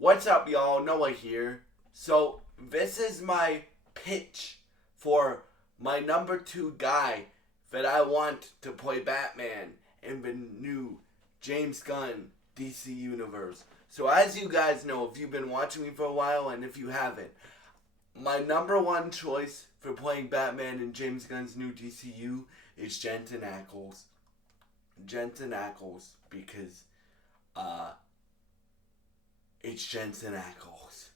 What's up, y'all? Noah here. So, this is my pitch for my number two guy that I want to play Batman in the new James Gunn DC Universe. So, as you guys know, if you've been watching me for a while and if you haven't, my number one choice for playing Batman in James Gunn's new DCU is Jensen Ackles. Jensen Ackles, because uh, it's Jensen Ackles,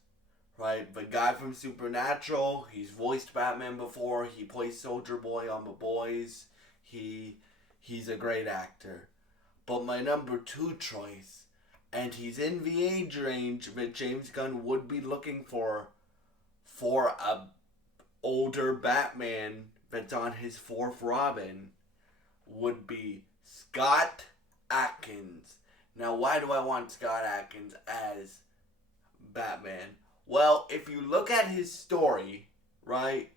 right? The guy from Supernatural. He's voiced Batman before. He plays Soldier Boy on The Boys. He's a great actor. But my number two choice, and he's in the age range that James Gunn would be looking for a older Batman that's on his fourth Robin, would be Scott Atkins. Now, why do I want Scott Atkins as Batman? Well, if you look at his story, right,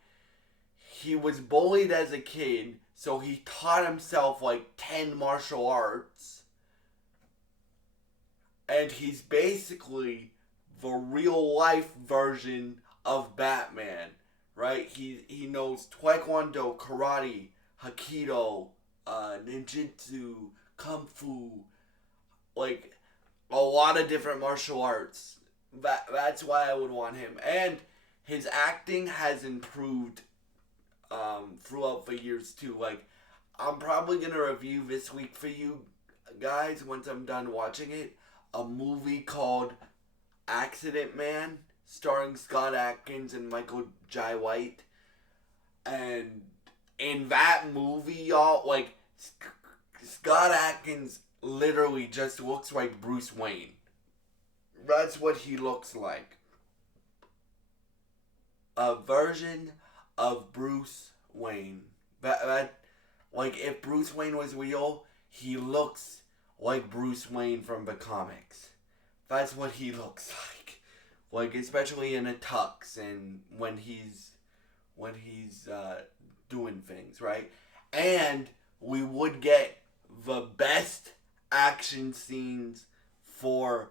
he was bullied as a kid, so he taught himself like 10 martial arts, and he's basically the real life version of Batman, right? He knows Taekwondo, Karate, Hapkido, Ninjutsu, Kung Fu, like a lot of different martial arts. That's why I would want him. And his acting has improved throughout the years too. Like, I'm probably gonna review this week for you guys once I'm done watching it a movie called Accident Man, starring Scott Atkins and Michael Jai White. And in that movie, y'all, like, Scott Atkins literally just looks like Bruce Wayne. That's what he looks like. A version of Bruce Wayne. Like, if Bruce Wayne was real, he looks like Bruce Wayne from the comics. That's what he looks like. Like, especially in a tux and when he's doing things, right? And we would get the best action scenes for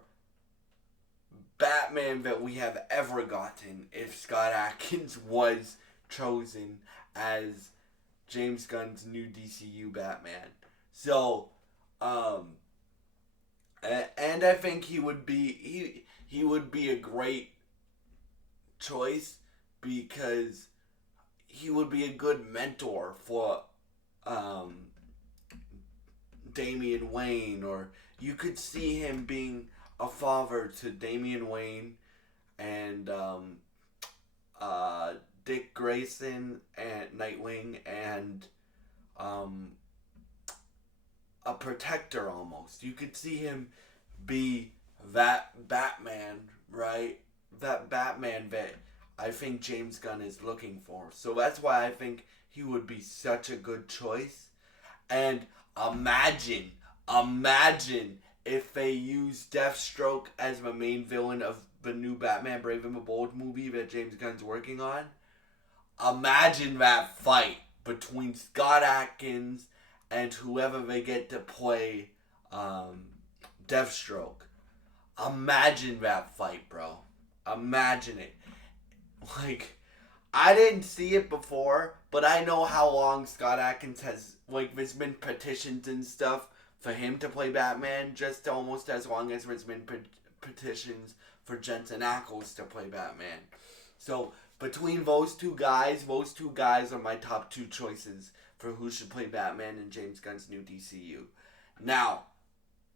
Batman that we have ever gotten if Scott Atkins was chosen as James Gunn's new DCU Batman. So, and I think he would be a great choice because he would be a good mentor for Damian Wayne, or you could see him being a father to Damian Wayne and Dick Grayson and Nightwing, and a protector almost. You could see him be that Batman, right? That Batman that I think James Gunn is looking for. So that's why I think he would be such a good choice. And imagine if they use Deathstroke as the main villain of the new Batman Brave and the Bold movie that James Gunn's working on. Imagine that fight between Scott Atkins and whoever they get to play Deathstroke. Imagine that fight, bro. Imagine it. Like, I didn't see it before, but I know how long Scott Atkins has, like, there's been petitions and stuff for him to play Batman, just almost as long as there's been petitions for Jensen Ackles to play Batman. So, between those two guys are my top two choices for who should play Batman in James Gunn's new DCU. Now,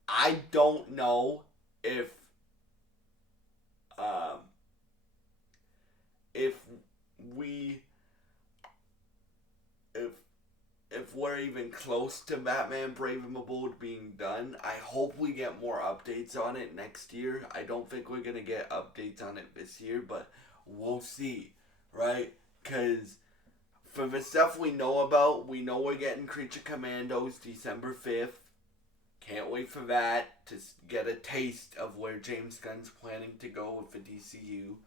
I don't know if we if we're even close to Batman Brave and the Bold being done. I hope we get more updates on it next year. I don't think we're gonna get updates on it this year, but we'll see, right? Because for the stuff we know about, we know we're getting Creature Commandos December 5th. Can't wait for that, to get a taste of where James Gunn's planning to go with the DCU.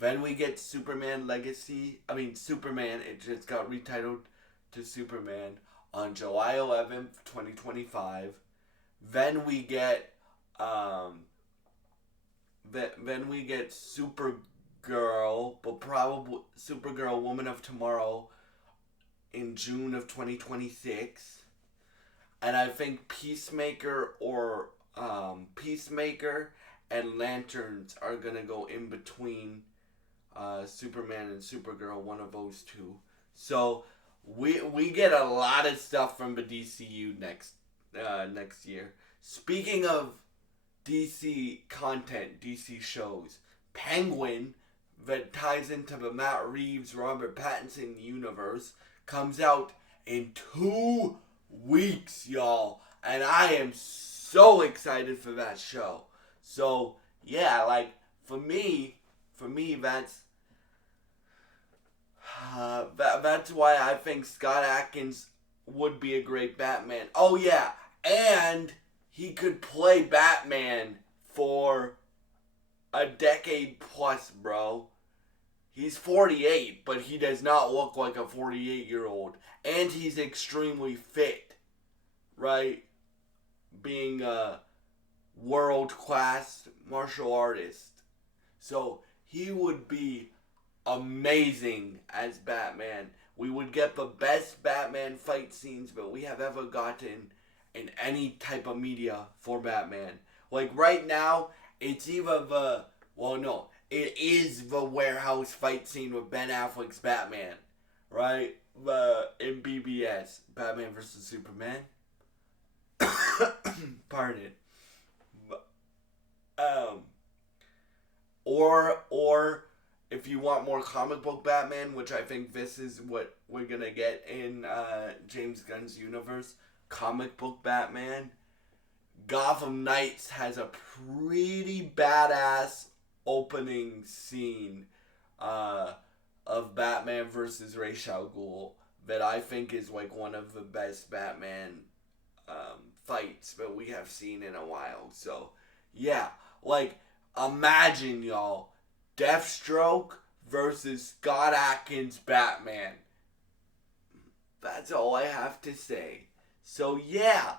Then we get Superman, it just got retitled to Superman on July 11th, 2025. Then we get then we get Supergirl, but probably Supergirl Woman of Tomorrow in June of 2026. And I think Peacemaker and Lanterns are gonna go in between Superman and Supergirl, one of those two. So we get a lot of stuff from the DCU next year. Speaking of DC content, DC shows, Penguin, that ties into the Matt Reeves, Robert Pattinson universe, comes out in 2 weeks, y'all. And I am so excited for that show. So, yeah, like, for me, that's why I think Scott Atkins would be a great Batman. Oh, yeah, and he could play Batman for a decade plus, bro. He's 48, but he does not look like a 48-year-old. And he's extremely fit, right? Being a world-class martial artist. So he would be amazing as Batman. We would get the best Batman fight scenes that we have ever gotten in any type of media for Batman. Like right now, it's either it is the warehouse fight scene with Ben Affleck's Batman, right? In BBS, Batman vs. Superman. Pardon. Or if you want more comic book Batman, which I think this is what we're gonna get in James Gunn's universe, comic book Batman, Gotham Knights has a pretty badass opening scene of Batman versus Ra's al Ghul that I think is like one of the best Batman fights that we have seen in a while. So yeah, like imagine y'all, Deathstroke versus Scott Atkins Batman. That's all I have to say. So yeah,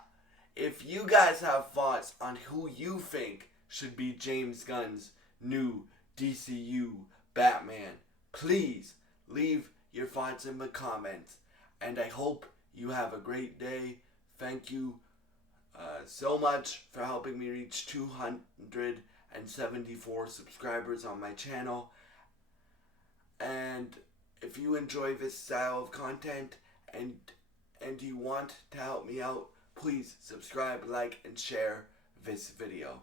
if you guys have thoughts on who you think should be James Gunn's new DCU Batman, please leave your thoughts in the comments. And I hope you have a great day. Thank you so much for helping me reach 274 subscribers on my channel. And if you enjoy this style of content and you want to help me out, please subscribe, like, and share this video.